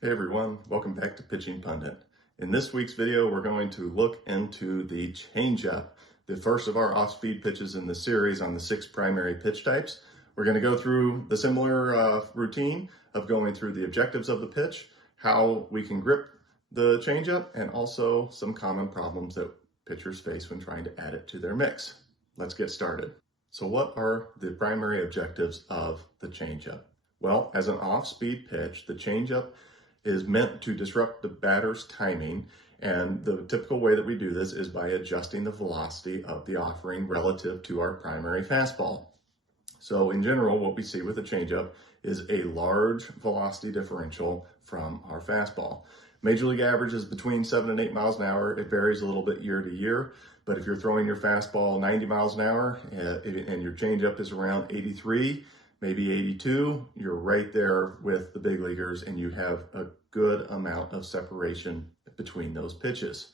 Hey everyone, welcome back to Pitching Pundit. In this week's video, we're going to look into the ChangeUp, the first of our off-speed pitches in the series on the 6 primary pitch types. We're going to go through the similar routine of going through the objectives of the pitch, how we can grip the ChangeUp, and also some common problems that pitchers face when trying to add it to their mix. Let's get started. So what are the primary objectives of the ChangeUp? Well, as an off-speed pitch, the ChangeUp is meant to disrupt the batter's timing, and the typical way that we do this is by adjusting the velocity of the offering relative to our primary fastball. So in general, what we see with the ChangeUp is a large velocity differential from our fastball. Major league average is between 7 and 8 miles an hour. It varies a little bit year to year, but if you're throwing your fastball 90 miles an hour and your ChangeUp is around 83, maybe 82, you're right there with the big leaguers and you have a good amount of separation between those pitches.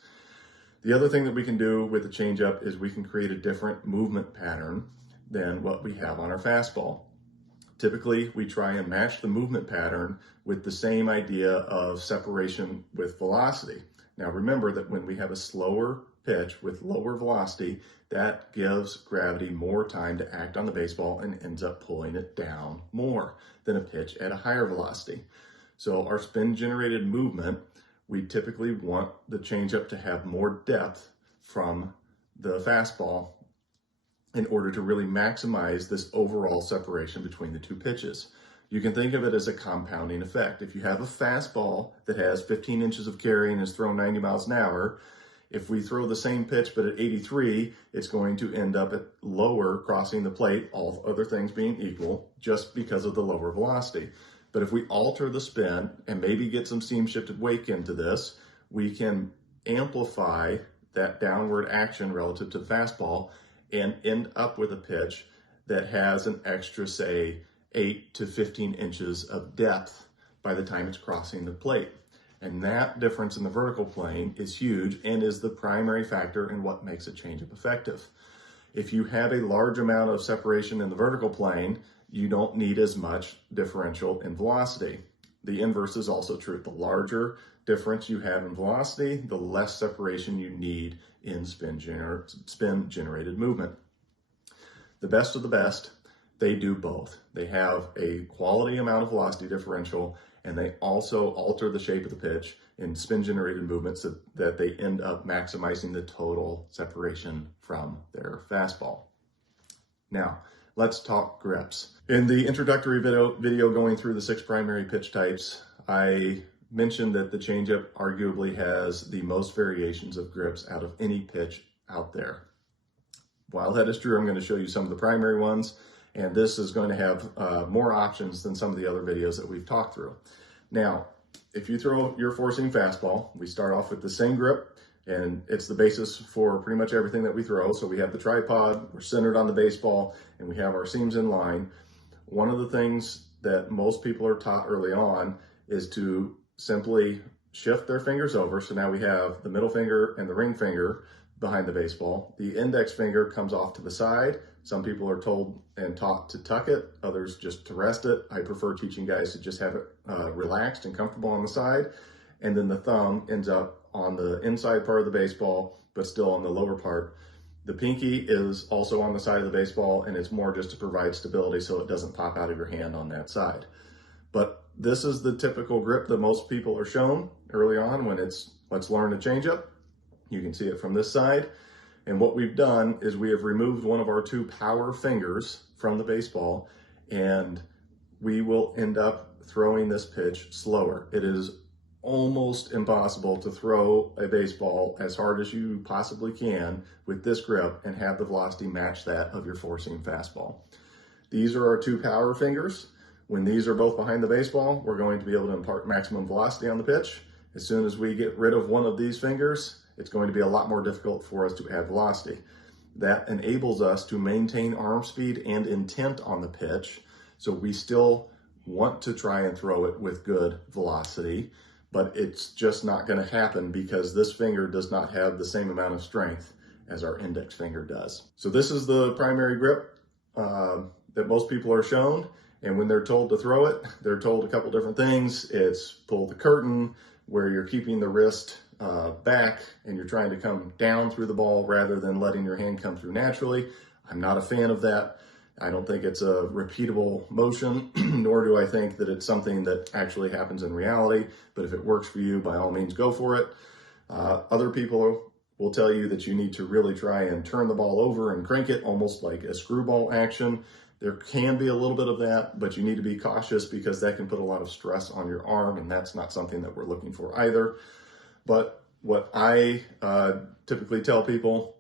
The other thing that we can do with the ChangeUp is we can create a different movement pattern than what we have on our fastball. Typically, we try and match the movement pattern with the same idea of separation with velocity. Now remember that when we have a slower pitch with lower velocity, that gives gravity more time to act on the baseball and ends up pulling it down more than a pitch at a higher velocity. So our spin-generated movement, we typically want the ChangeUp to have more depth from the fastball in order to really maximize this overall separation between the two pitches. You can think of it as a compounding effect. If you have a fastball that has 15 inches of carry and is thrown 90 miles an hour, if we throw the same pitch but at 83, it's going to end up at lower crossing the plate, all other things being equal, just because of the lower velocity. But if we alter the spin and maybe get some seam shifted wake into this, we can amplify that downward action relative to the fastball and end up with a pitch that has an extra, say, 8 to 15 inches of depth by the time it's crossing the plate. And that difference in the vertical plane is huge and is the primary factor in what makes a ChangeUp effective. If you have a large amount of separation in the vertical plane, you don't need as much differential in velocity. The inverse is also true. The larger difference you have in velocity, the less separation you need in spin-generated movement. The best of the best, they do both. They have a quality amount of velocity differential, and they also alter the shape of the pitch in spin-generated movements so that they end up maximizing the total separation from their fastball. Now, let's talk grips. In the introductory video going through the 6 primary pitch types, I mentioned that the ChangeUp arguably has the most variations of grips out of any pitch out there. While that is true, I'm going to show you some of the primary ones, and this is going to have more options than some of the other videos that we've talked through. Now, if you throw your four-seam fastball, we start off with the same grip, and it's the basis for pretty much everything that we throw. So we have the tripod, we're centered on the baseball, and we have our seams in line. One of the things that most people are taught early on is to simply shift their fingers over. So now we have the middle finger and the ring finger behind the baseball. The index finger comes off to the side. Some people are told and taught to tuck it, others just to rest it. I prefer teaching guys to just have it relaxed and comfortable on the side. And then the thumb ends up on the inside part of the baseball, but still on the lower part. The pinky is also on the side of the baseball, and it's more just to provide stability so it doesn't pop out of your hand on that side. But this is the typical grip that most people are shown early on when it's, let's learn a ChangeUp. You can see it from this side. And what we've done is we have removed one of our 2 power fingers from the baseball, and we will end up throwing this pitch slower. It is almost impossible to throw a baseball as hard as you possibly can with this grip and have the velocity match that of your four-seam fastball. These are our 2 power fingers. When these are both behind the baseball, we're going to be able to impart maximum velocity on the pitch. As soon as we get rid of one of these fingers, it's going to be a lot more difficult for us to add velocity. That enables us to maintain arm speed and intent on the pitch. So we still want to try and throw it with good velocity, but it's just not going to happen because this finger does not have the same amount of strength as our index finger does. So this is the primary grip that most people are shown, And when they're told to throw it, they're told a couple different things. It's pull the curtain, where you're keeping the wrist back and you're trying to come down through the ball rather than letting your hand come through naturally. I'm not a fan of that. I don't think it's a repeatable motion, nor do I think that it's something that actually happens in reality. But if it works for you, by all means, go for it. Other people will tell you that you need to really try and turn the ball over and crank it almost like a screwball action. There can be a little bit of that, but you need to be cautious because that can put a lot of stress on your arm, and that's not something that we're looking for either. But what I typically tell people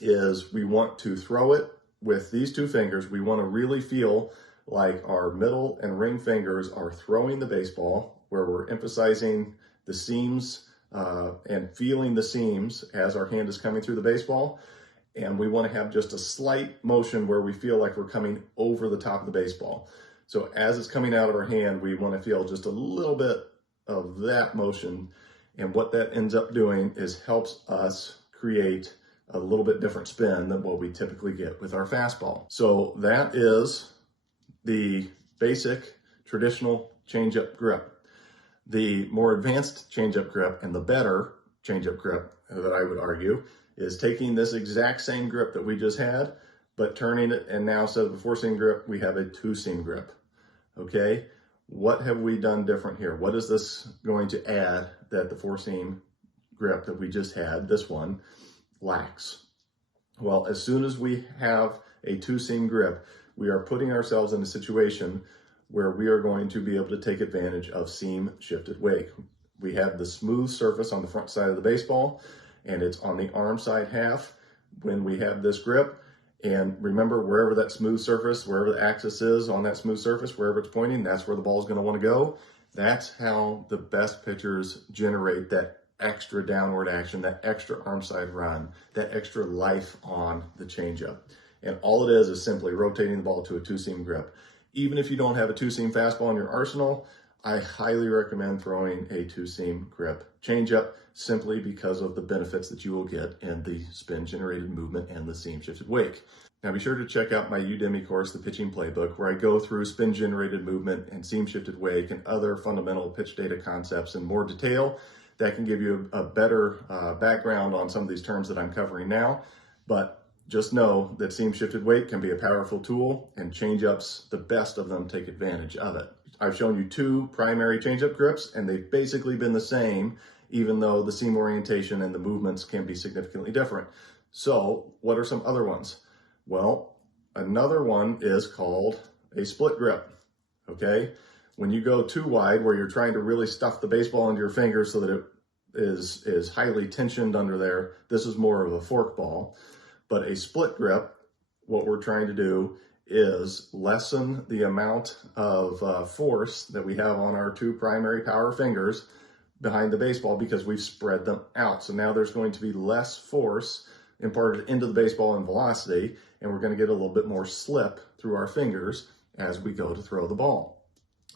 is we want to throw it with these two fingers. We want to really feel like our middle and ring fingers are throwing the baseball, where we're emphasizing the seams and feeling the seams as our hand is coming through the baseball. And we want to have just a slight motion where we feel like we're coming over the top of the baseball. So as it's coming out of our hand, we want to feel just a little bit of that motion. And what that ends up doing is helps us create a little bit different spin than what we typically get with our fastball. So that is the basic traditional changeup grip. The more advanced changeup grip and the better changeup grip that I would argue is taking this exact same grip that we just had, but turning it, and now instead of a 4-seam grip, we have a 2-seam grip, okay? What have we done different here? What is this going to add that the 4-seam grip that we just had, this one, lacks? Well, as soon as we have a 2-seam grip, we are putting ourselves in a situation where we are going to be able to take advantage of seam shifted wake. We have the smooth surface on the front side of the baseball, and it's on the arm side half when we have this grip. And remember, wherever that smooth surface, wherever the axis is on that smooth surface, wherever it's pointing, that's where the ball is going to want to go. That's how the best pitchers generate that extra downward action, that extra arm side run, that extra life on the changeup. And all it is simply rotating the ball to a 2-seam grip. Even if you don't have a 2-seam fastball in your arsenal, I highly recommend throwing a 2-seam grip changeup, simply because of the benefits that you will get in the spin generated movement and the seam shifted wake. Now be sure to check out my Udemy course, The Pitching Playbook, where I go through spin generated movement and seam shifted wake and other fundamental pitch data concepts in more detail that can give you a better background on some of these terms that I'm covering now. But just know that seam shifted wake can be a powerful tool, and changeups, the best of them, take advantage of it. I've shown you 2 primary changeup grips, and they've basically been the same, even though the seam orientation and the movements can be significantly different. So what are some other ones? Well, another one is called a split grip, okay? When you go too wide, where you're trying to really stuff the baseball into your fingers so that it is highly tensioned under there, this is more of a fork ball. But a split grip, what we're trying to do is lessen the amount of force that we have on our 2 primary power fingers behind the baseball, because we've spread them out. So now there's going to be less force imparted into the baseball and velocity, and we're going to get a little bit more slip through our fingers as we go to throw the ball.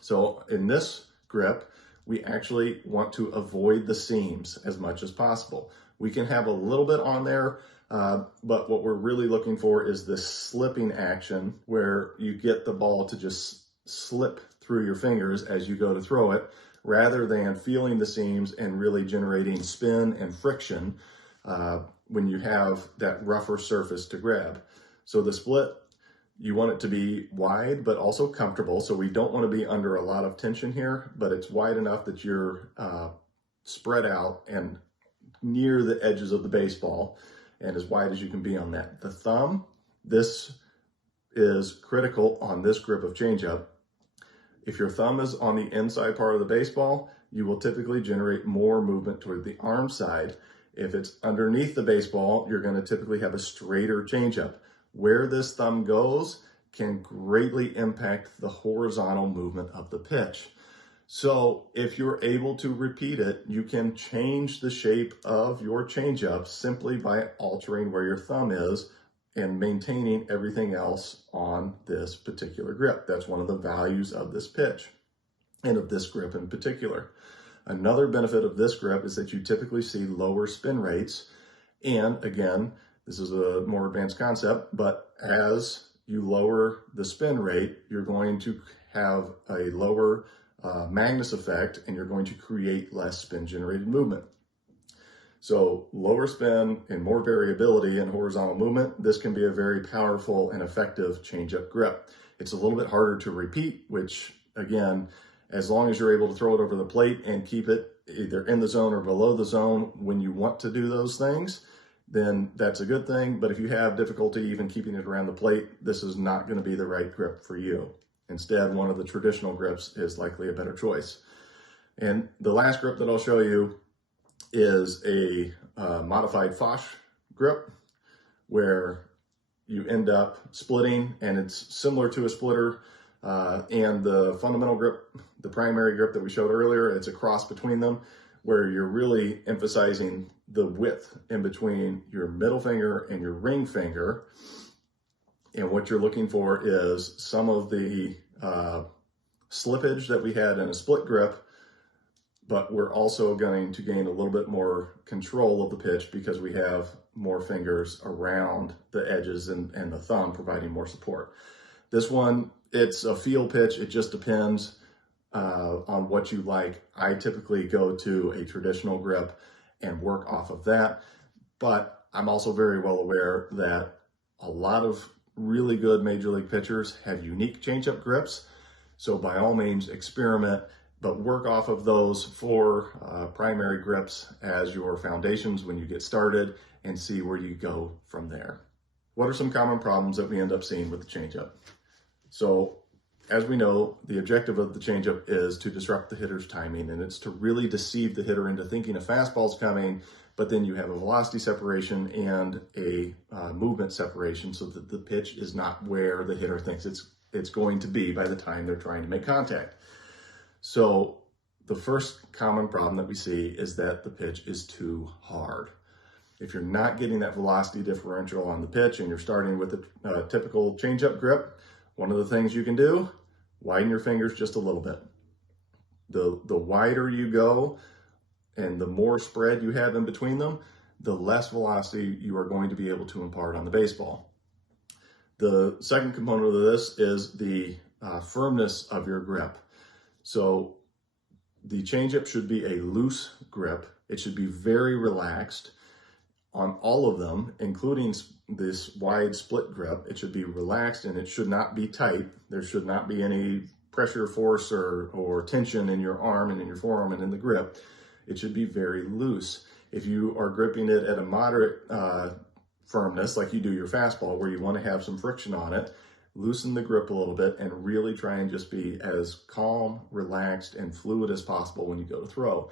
So in this grip, we actually want to avoid the seams as much as possible. We can have a little bit on there, but what we're really looking for is this slipping action, where you get the ball to just slip through your fingers as you go to throw it, rather than feeling the seams and really generating spin and friction when you have that rougher surface to grab. So the split, you want it to be wide, but also comfortable. So we don't want to be under a lot of tension here, but it's wide enough that you're spread out and near the edges of the baseball, and as wide as you can be on that. The thumb, this is critical on this grip of changeup. If your thumb is on the inside part of the baseball, you will typically generate more movement toward the arm side. If it's underneath the baseball, you're going to typically have a straighter changeup. Where this thumb goes can greatly impact the horizontal movement of the pitch. So if you're able to repeat it, you can change the shape of your changeup simply by altering where your thumb is and maintaining everything else on this particular grip. That's one of the values of this pitch and of this grip in particular. Another benefit of this grip is that you typically see lower spin rates. And again, this is a more advanced concept, but as you lower the spin rate, you're going to have a lower Magnus effect, and you're going to create less spin generated movement. So lower spin and more variability in horizontal movement, this can be a very powerful and effective change-up grip. It's a little bit harder to repeat, which again, as long as you're able to throw it over the plate and keep it either in the zone or below the zone when you want to do those things, then that's a good thing. But if you have difficulty even keeping it around the plate, this is not going to be the right grip for you. Instead, one of the traditional grips is likely a better choice. And the last grip that I'll show you is a modified Foch grip, where you end up splitting, and it's similar to a splitter. And the fundamental grip, the primary grip that we showed earlier, it's a cross between them, where you're really emphasizing the width in between your middle finger and your ring finger. And what you're looking for is some of the slippage that we had in a split grip, but we're also going to gain a little bit more control of the pitch because we have more fingers around the edges and the thumb providing more support. This one, it's a feel pitch. It just depends on what you like. I typically go to a traditional grip and work off of that, but I'm also very well aware that a lot of really good major league pitchers have unique changeup grips. So by all means, experiment, but work off of those 4 primary grips as your foundations when you get started, and see where you go from there. What are some common problems that we end up seeing with the changeup? So as we know, the objective of the changeup is to disrupt the hitter's timing, and it's to really deceive the hitter into thinking a fastball's coming, but then you have a velocity separation and a movement separation so that the pitch is not where the hitter thinks it's going to be by the time they're trying to make contact. So the first common problem that we see is that the pitch is too hard. If you're not getting that velocity differential on the pitch and you're starting with a typical changeup grip, one of the things you can do, widen your fingers just a little bit. The wider you go and the more spread you have in between them, the less velocity you are going to be able to impart on the baseball. The second component of this is the firmness of your grip. So the changeup should be a loose grip. It should be very relaxed on all of them, including this wide split grip. It should be relaxed and it should not be tight. There should not be any pressure, force, or tension in your arm and in your forearm and in the grip. It should be very loose. If you are gripping it at a moderate firmness, like you do your fastball, where you want to have some friction on it, loosen the grip a little bit and really try and just be as calm, relaxed, and fluid as possible when you go to throw.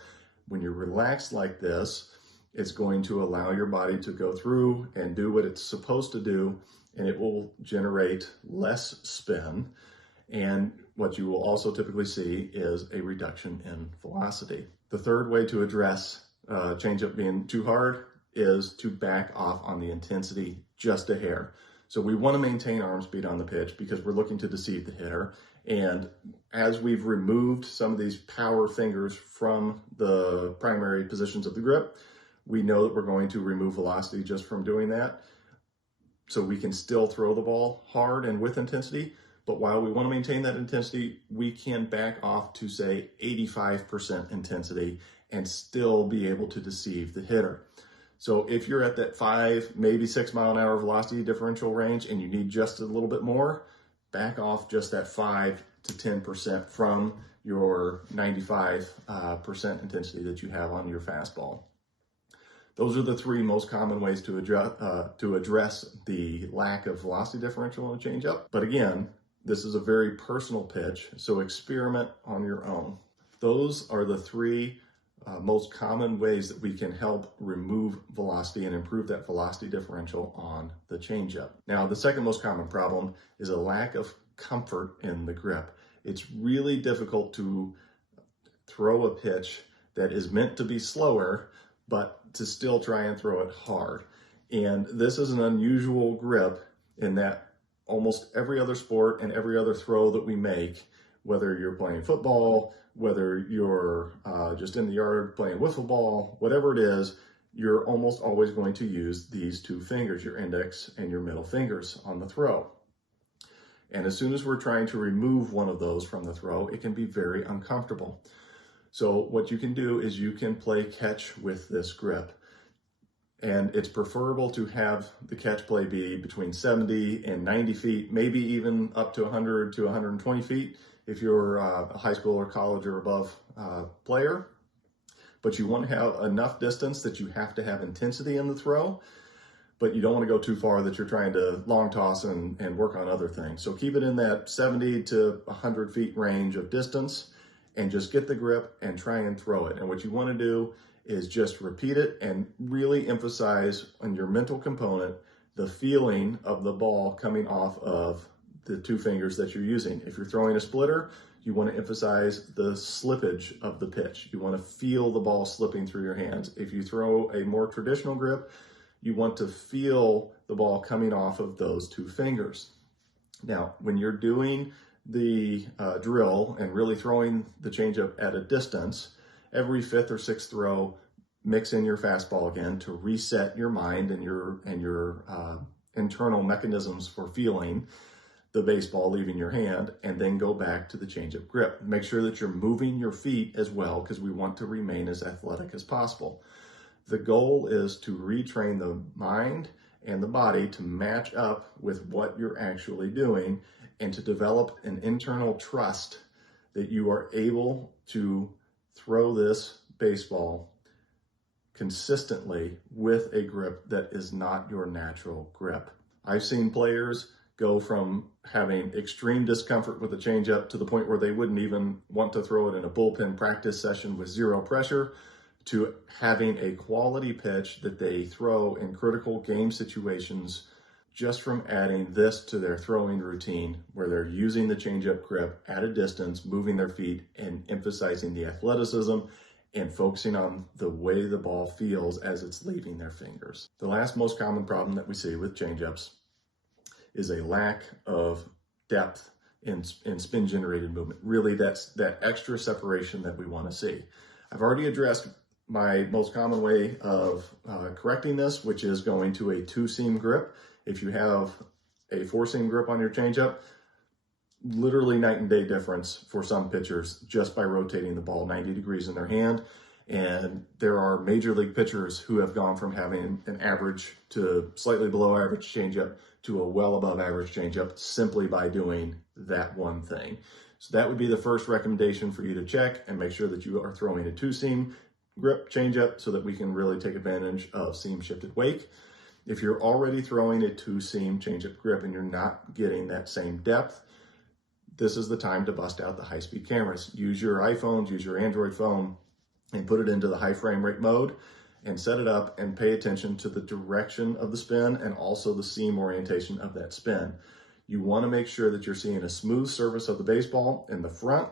When you're relaxed like this, it's going to allow your body to go through and do what it's supposed to do, and it will generate less spin. And what you will also typically see is a reduction in velocity. The third way to address changeup being too hard is to back off on the intensity just a hair. So we want to maintain arm speed on the pitch because we're looking to deceive the hitter. And as we've removed some of these power fingers from the primary positions of the grip, we know that we're going to remove velocity just from doing that. So we can still throw the ball hard and with intensity, but while we want to maintain that intensity, we can back off to say 85% intensity and still be able to deceive the hitter. So if you're at that 5, maybe 6 mile an hour velocity differential range and you need just a little bit more, back off just that 5 to 10% from your 95% intensity that you have on your fastball. Those are the 3 most common ways to address the lack of velocity differential in a changeup. But again, this is a very personal pitch, so experiment on your own. Those are the 3 most common ways that we can help remove velocity and improve that velocity differential on the changeup. Now, the second most common problem is a lack of comfort in the grip. It's really difficult to throw a pitch that is meant to be slower, but to still try and throw it hard. And this is an unusual grip in that almost every other sport and every other throw that we make, whether you're playing football, whether you're just in the yard playing wiffle ball, whatever it is, you're almost always going to use these 2 fingers, your index and your middle fingers on the throw. And as soon as we're trying to remove one of those from the throw, it can be very uncomfortable. So what you can do is you can play catch with this grip. And it's preferable to have the catch play be between 70 and 90 feet, maybe even up to 100 to 120 feet if you're a high school or college or above player. But you want to have enough distance that you have to have intensity in the throw, but you don't want to go too far that you're trying to long toss and work on other things. So keep it in that 70 to 100 feet range of distance and just get the grip and try and throw it. And what you want to do is just repeat it and really emphasize on your mental component the feeling of the ball coming off of the two fingers that you're using. If you're throwing a splitter, you want to emphasize the slippage of the pitch. You want to feel the ball slipping through your hands. If you throw a more traditional grip, you want to feel the ball coming off of those two fingers. Now, when you're doing the drill and really throwing the changeup at a distance, every fifth or sixth throw, mix in your fastball again to reset your mind and your internal mechanisms for feeling the baseball leaving your hand, and then go back to the changeup grip. Make sure that you're moving your feet as well, because we want to remain as athletic as possible. The goal is to retrain the mind and the body to match up with what you're actually doing and to develop an internal trust that you are able to throw this baseball consistently with a grip that is not your natural grip. I've seen players go from having extreme discomfort with the changeup to the point where they wouldn't even want to throw it in a bullpen practice session with zero pressure, to having a quality pitch that they throw in critical game situations just from adding this to their throwing routine, where they're using the changeup grip at a distance, moving their feet and emphasizing the athleticism and focusing on the way the ball feels as it's leaving their fingers. The last most common problem that we see with changeups is a lack of depth in spin-generated movement. Really, that's that extra separation that we want to see. I've already addressed my most common way of correcting this, which is going to a two-seam grip. If you have a four-seam grip on your changeup, literally night and day difference for some pitchers just by rotating the ball 90 degrees in their hand. And there are major league pitchers who have gone from having an average to slightly below average changeup to a well above average changeup simply by doing that one thing. So that would be the first recommendation for you to check and make sure that you are throwing a two-seam grip changeup so that we can really take advantage of seam shifted wake. If you're already throwing a two-seam changeup grip and you're not getting that same depth, this is the time to bust out the high-speed cameras. Use your iPhones, use your Android phone, and put it into the high frame rate mode and set it up and pay attention to the direction of the spin and also the seam orientation of that spin. You want to make sure that you're seeing a smooth surface of the baseball in the front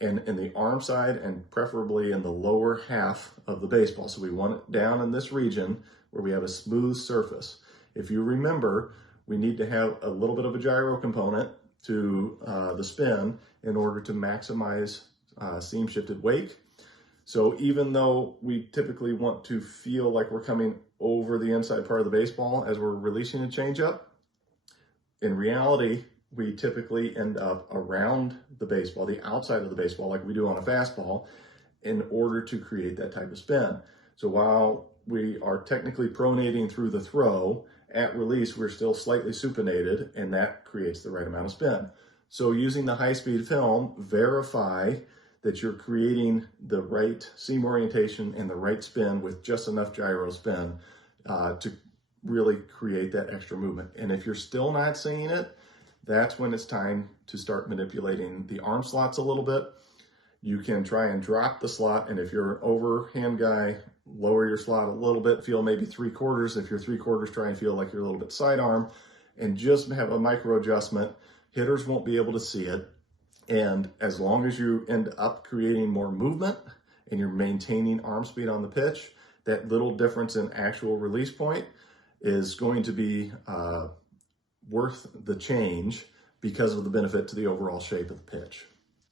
and in the arm side and preferably in the lower half of the baseball. So we want it down in this region where we have a smooth surface. If you remember, we need to have a little bit of a gyro component to the spin in order to maximize seam shifted wake. So even though we typically want to feel like we're coming over the inside part of the baseball as we're releasing a changeup, in reality, we typically end up around the baseball, the outside of the baseball, like we do on a fastball, in order to create that type of spin. So while we are technically pronating through the throw, at release, we're still slightly supinated, and that creates the right amount of spin. So using the high-speed film, verify that you're creating the right seam orientation and the right spin with just enough gyro spin to really create that extra movement. And if you're still not seeing it, that's when it's time to start manipulating the arm slots a little bit. You can try and drop the slot, and if you're an overhand guy, lower your slot a little bit, feel maybe 3/4. If you're 3/4, try and feel like you're a little bit sidearm, and just have a micro adjustment. Hitters won't be able to see it. And as long as you end up creating more movement and you're maintaining arm speed on the pitch, that little difference in actual release point is going to be worth the change because of the benefit to the overall shape of the pitch.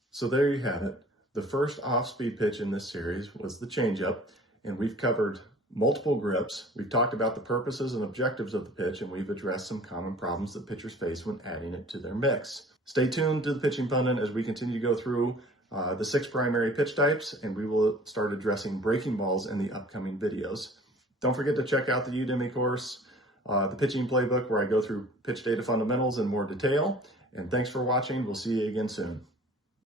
So there you have it. The first off-speed pitch in this series was the changeup, and we've covered multiple grips. We've talked about the purposes and objectives of the pitch, and we've addressed some common problems that pitchers face when adding it to their mix. Stay tuned to the Pitching Pundit as we continue to go through the 6 primary pitch types, and we will start addressing breaking balls in the upcoming videos. Don't forget to check out the Udemy course, the Pitching Playbook, where I go through pitch data fundamentals in more detail. And thanks for watching. We'll see you again soon.